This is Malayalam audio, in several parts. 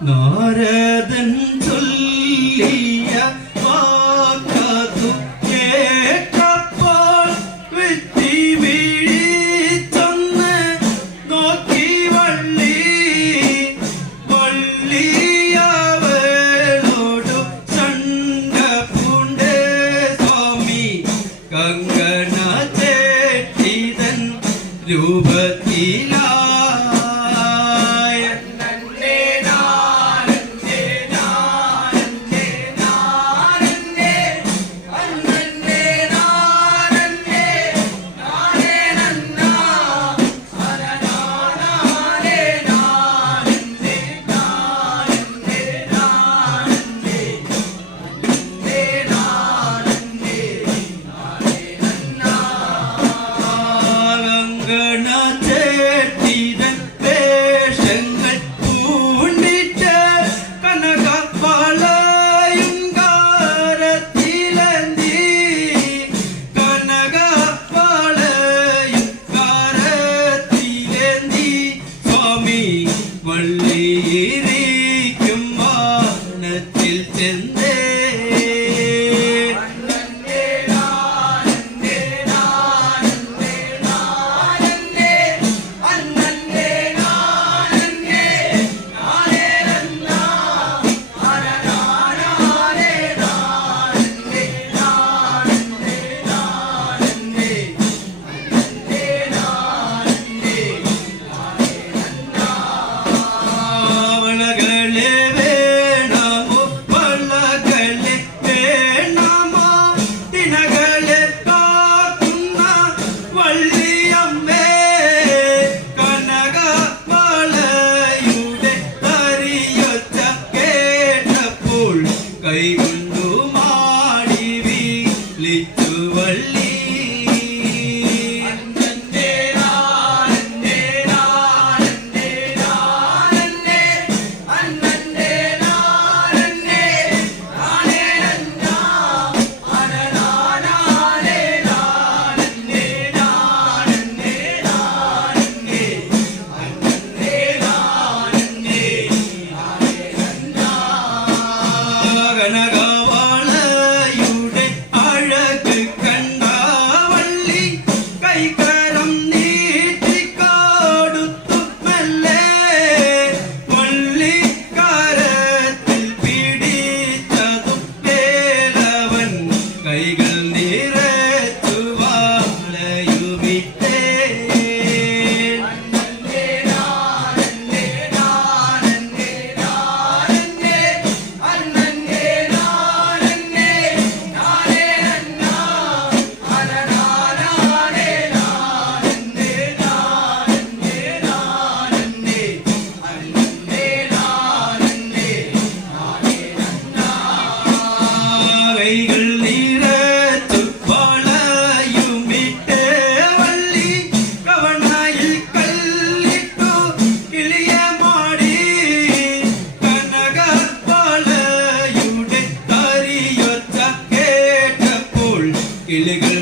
നാരദൻ ചൊല്ലിയ വിളികൾ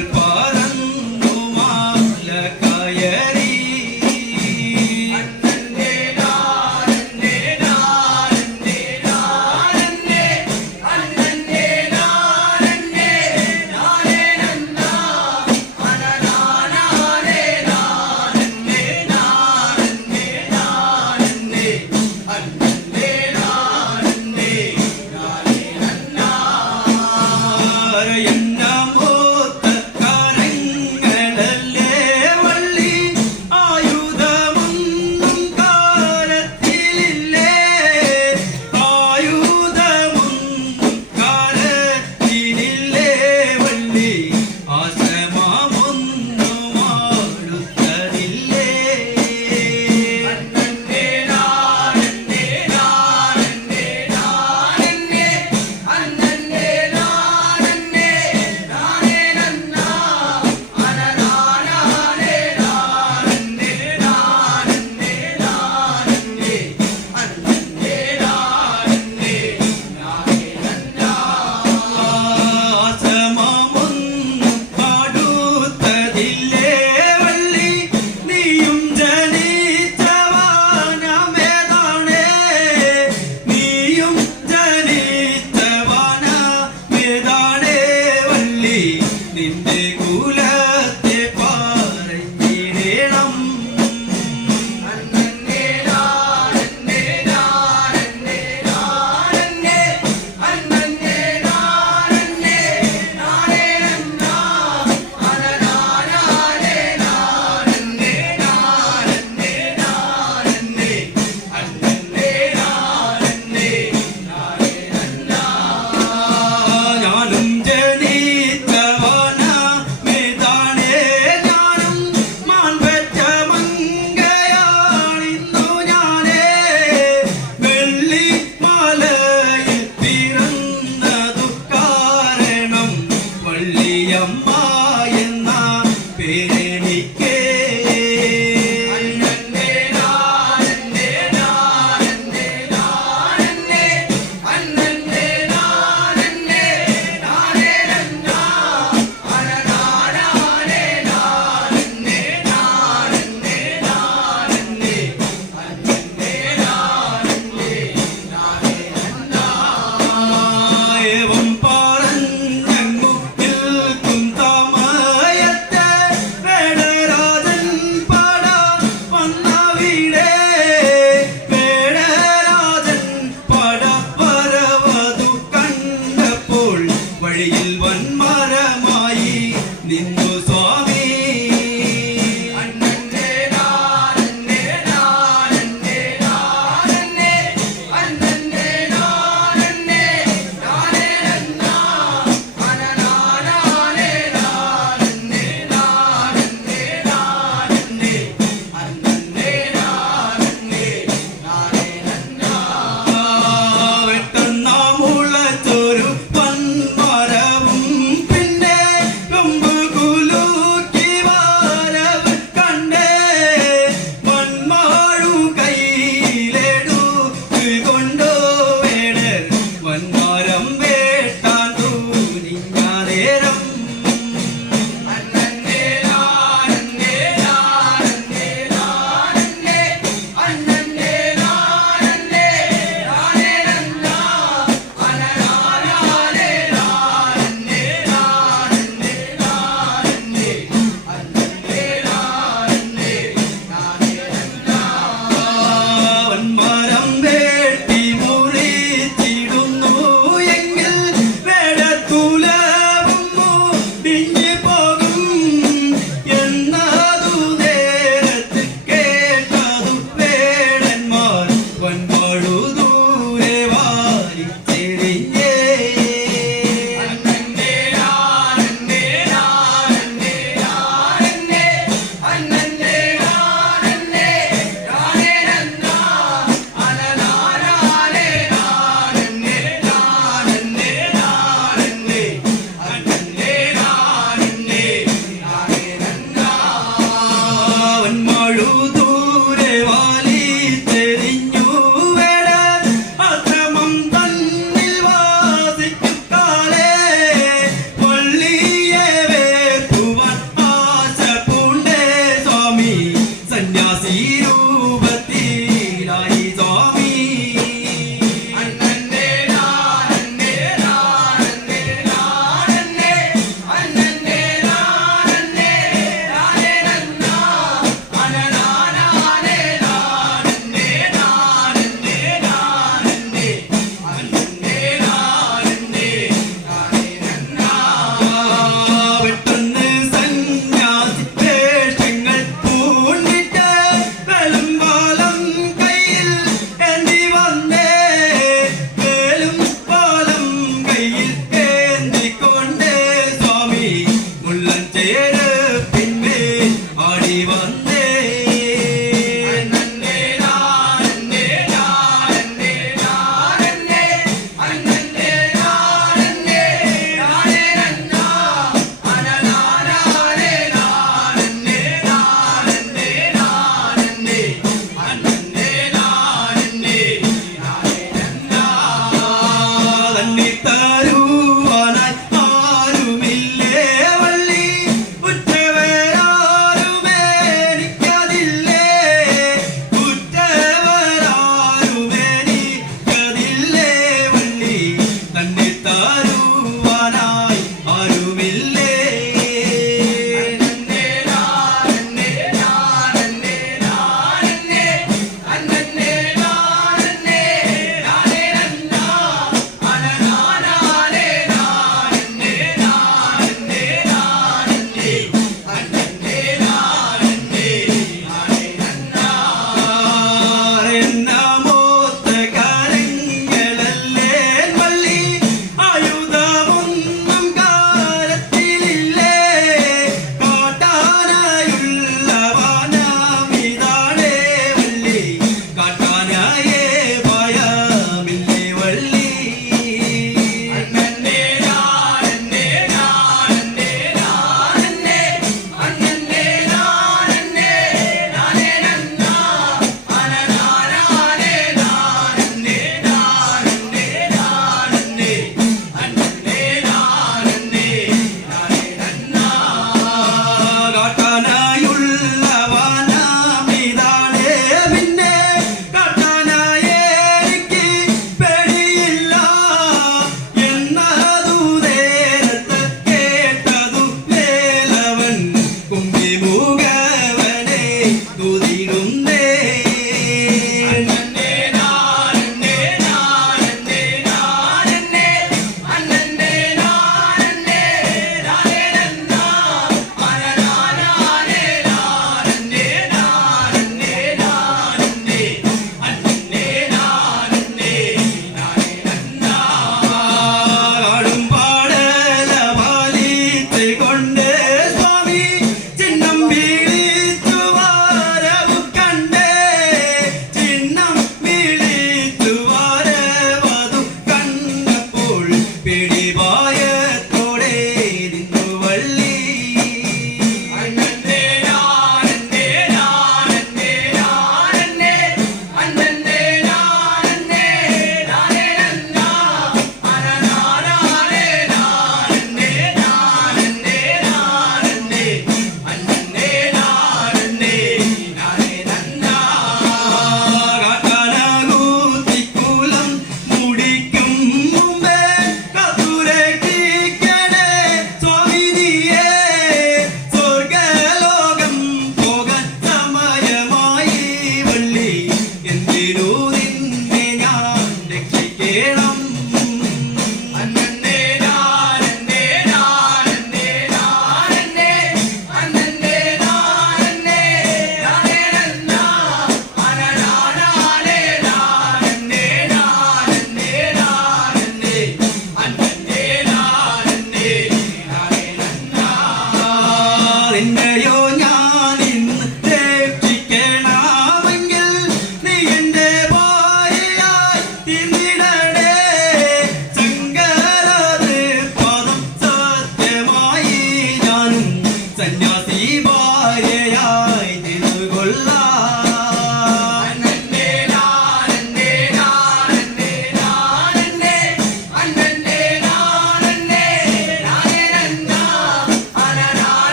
in You.